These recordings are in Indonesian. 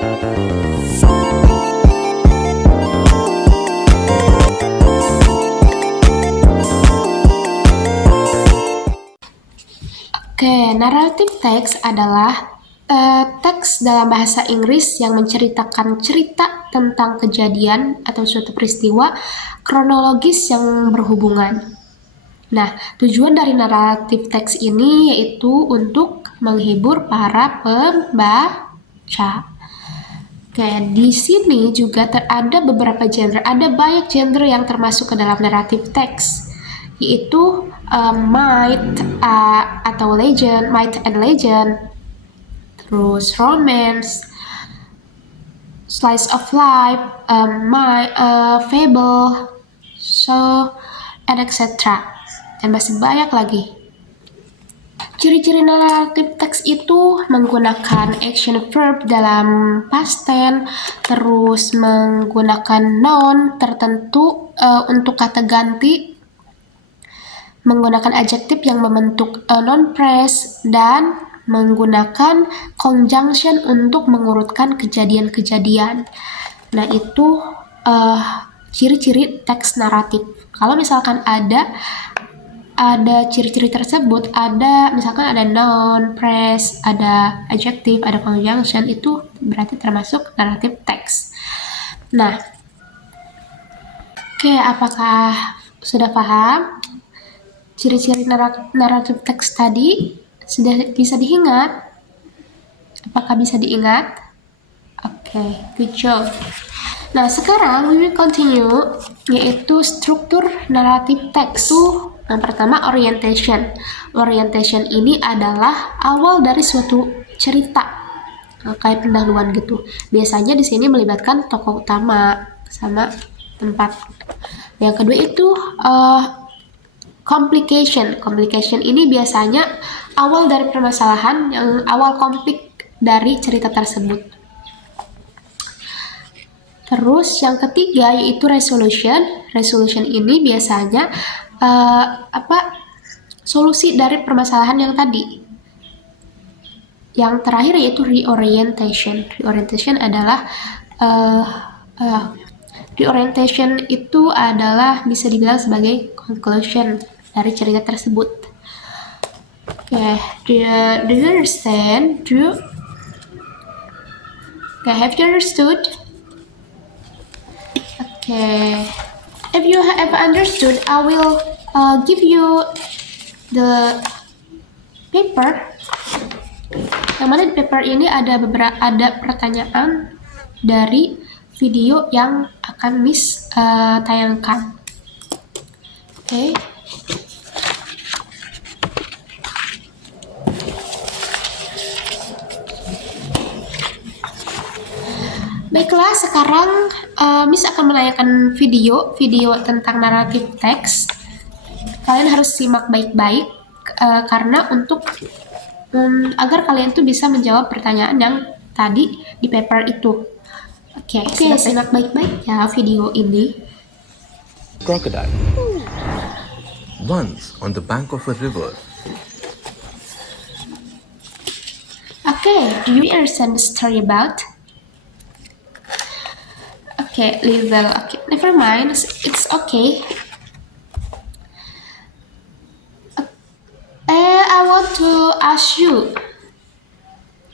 Oke, narrative text adalah teks dalam bahasa Inggris yang menceritakan cerita tentang kejadian atau suatu peristiwa kronologis yang berhubungan. Nah, tujuan dari naratif teks ini yaitu untuk menghibur para pembaca. Oke, di sini juga ada beberapa genre, ada banyak genre yang termasuk ke dalam naratif teks, yaitu myth atau legend, myth and legend, terus romance, slice of life, fable, so, and etc. Dan masih banyak lagi. Ciri-ciri naratif teks itu menggunakan action verb dalam past tense, terus menggunakan noun tertentu untuk kata ganti, menggunakan adjektif yang membentuk non-phrase, dan menggunakan conjunction untuk mengurutkan kejadian-kejadian. Nah, itu ciri-ciri teks naratif. Kalau misalkan ada ciri-ciri tersebut, misalkan ada noun, phrase, ada adjective, ada conjunction, itu berarti termasuk naratif teks. Nah, oke, apakah sudah paham ciri-ciri naratif teks tadi? Sudah bisa diingat? Apakah bisa diingat? Oke, good job. Nah, sekarang we will continue, yaitu struktur naratif teks. Yang pertama, orientation. Orientation ini adalah awal dari suatu cerita, kayak pendahuluan gitu. Biasanya di sini melibatkan tokoh utama sama tempat. Yang kedua itu complication. Complication ini biasanya awal dari permasalahan, yang awal konflik dari cerita tersebut. Terus yang ketiga yaitu resolution. Resolution ini biasanya solusi dari permasalahan yang tadi. Yang terakhir yaitu reorientation. Reorientation adalah reorientation itu adalah bisa dibilang sebagai conclusion dari cerita tersebut. Okay, do you understand? Okay, have you understood? Okay, if you have understood, I will give you the paper. Yang mana di paper ini ada pertanyaan dari video yang akan Miss tayangkan. Oke. Baiklah, sekarang Miss akan menayangkan video tentang naratif teks. Kalian harus simak baik-baik karena untuk agar kalian tuh bisa menjawab pertanyaan yang tadi di paper itu. Oke, simak baik-baik ya video ini. Crocodile. Once on the bank of a river. Okay, do you understand the story about? Okay, level. Okay, never mind. It's okay. I want to ask you.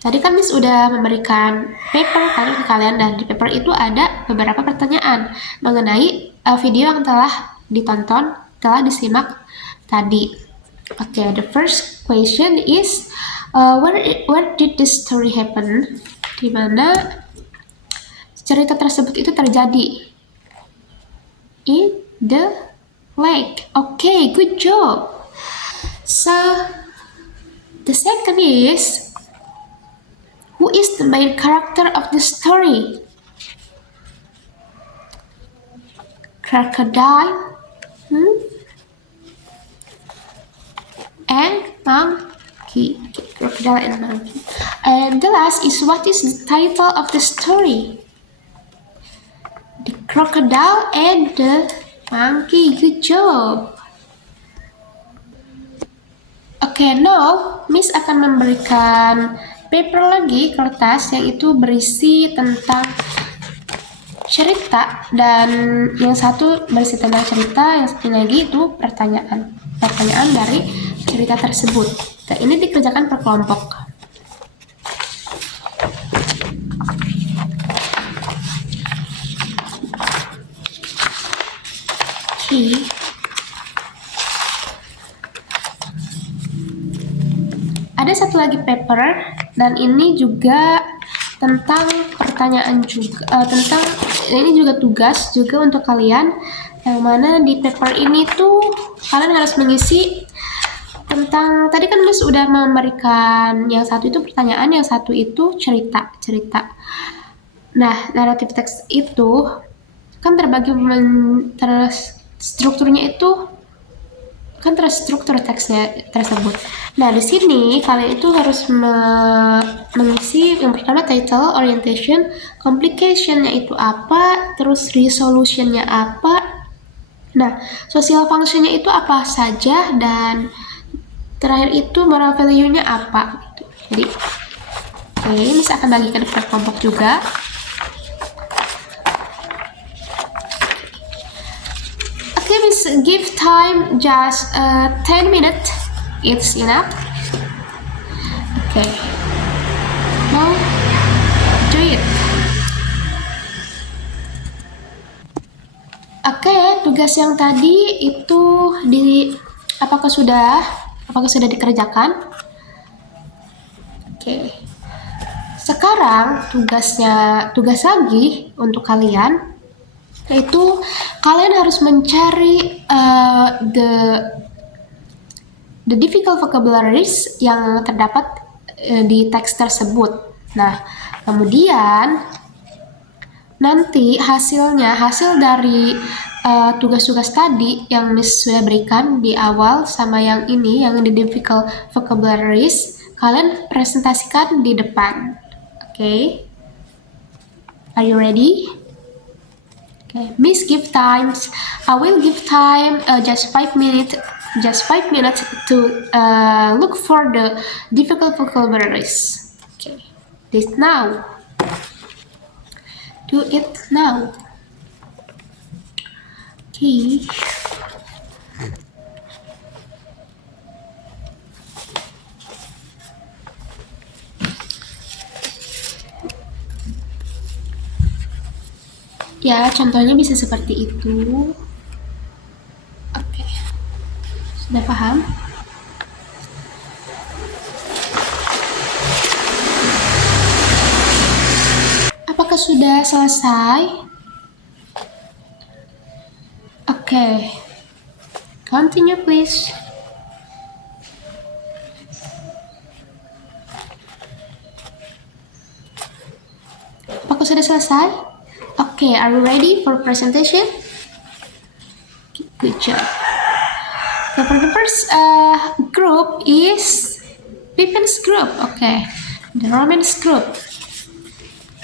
Tadi kan Miss udah memberikan paper ke kalian, dan di paper itu ada beberapa pertanyaan mengenai video yang telah ditonton, telah disimak tadi. Okay, the first question is where did this story happen? Di mana cerita tersebut itu terjadi? In the lake. Okay, good job. So the second is, who is the main character of the story? Crocodile and monkey. Okay, crocodile and monkey. And the last is, what is the title of the story? The crocodile and the monkey. Good job. Okay, now Miss akan memberikan paper lagi, kertas yang itu berisi tentang cerita, dan yang satu berisi tentang cerita, yang satu lagi itu pertanyaan dari cerita tersebut. Nah, ini dikerjakan per kelompok. Ada satu lagi paper, dan ini juga tentang pertanyaan juga, ini juga tugas juga untuk kalian, yang mana di paper ini tuh kalian harus mengisi tentang, tadi kan Miss udah memberikan yang satu itu pertanyaan, yang satu itu cerita. Nah, naratif teks itu kan terbagi strukturnya itu kan terstruktur teksnya tersebut. Nah, di sini kalian itu harus mengisi yang pertama title, orientation, complication-nya itu apa, terus resolution-nya apa, nah, social function-nya itu apa saja, dan terakhir itu moral value-nya apa gitu. Jadi, ini saya akan bagikan per kelompok juga. Give time just 10 minutes. It's enough. Okay. Now do it. Tugas yang tadi itu apakah sudah dikerjakan? Sekarang tugas lagi untuk kalian, yaitu kalian harus mencari the difficult vocabularies yang terdapat di teks tersebut. Nah, kemudian nanti hasil dari tugas-tugas tadi yang Miss sudah berikan di awal sama yang ini, yang the difficult vocabularies, kalian presentasikan di depan. Okay? Are you ready? Miss give times. I will give time just 5 minutes. Just 5 minutes to look for the difficult vocabularies. Okay, this now. Do it now. Okay. Ya, contohnya bisa seperti itu. Oke. Sudah paham? Apakah sudah selesai? Oke. Continue please. Apakah sudah selesai? Okay, are you ready for presentation? Good job. So for the first group is Pippin's group. Okay, the Roman's group.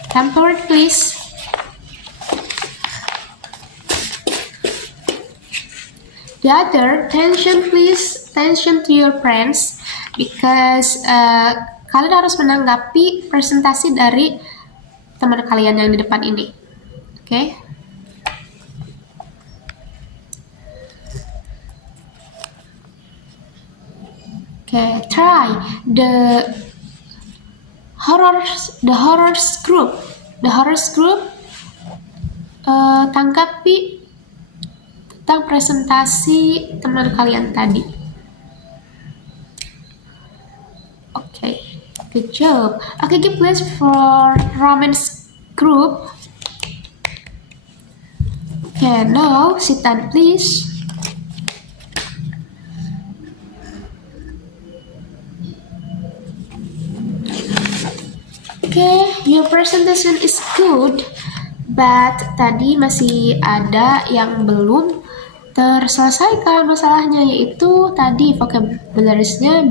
Come forward, please. The other, attention please, attention to your friends, because kalian harus menanggapi presentasi dari teman kalian yang di depan ini. Okay. Okay, try the horrors group. The horrors group, tanggapi tentang presentasi teman kalian tadi. Okay, good job. Okay, give place for Roman's group. Okay, now sit down please. Okay, your presentation is good, but tadi masih ada yang belum terselesaikan masalahnya, yaitu tadi vocabularies-nya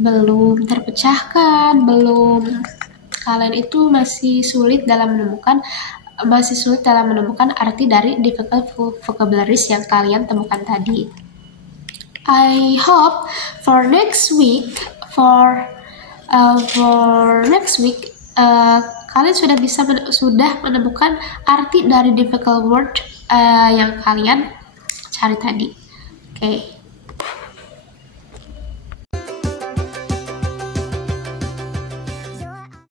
belum terpecahkan, kalian itu masih sulit dalam menemukan arti dari difficult vocabularies yang kalian temukan tadi. I hope for next week, for For next week, kalian sudah menemukan arti dari difficult word yang kalian cari tadi. Oke.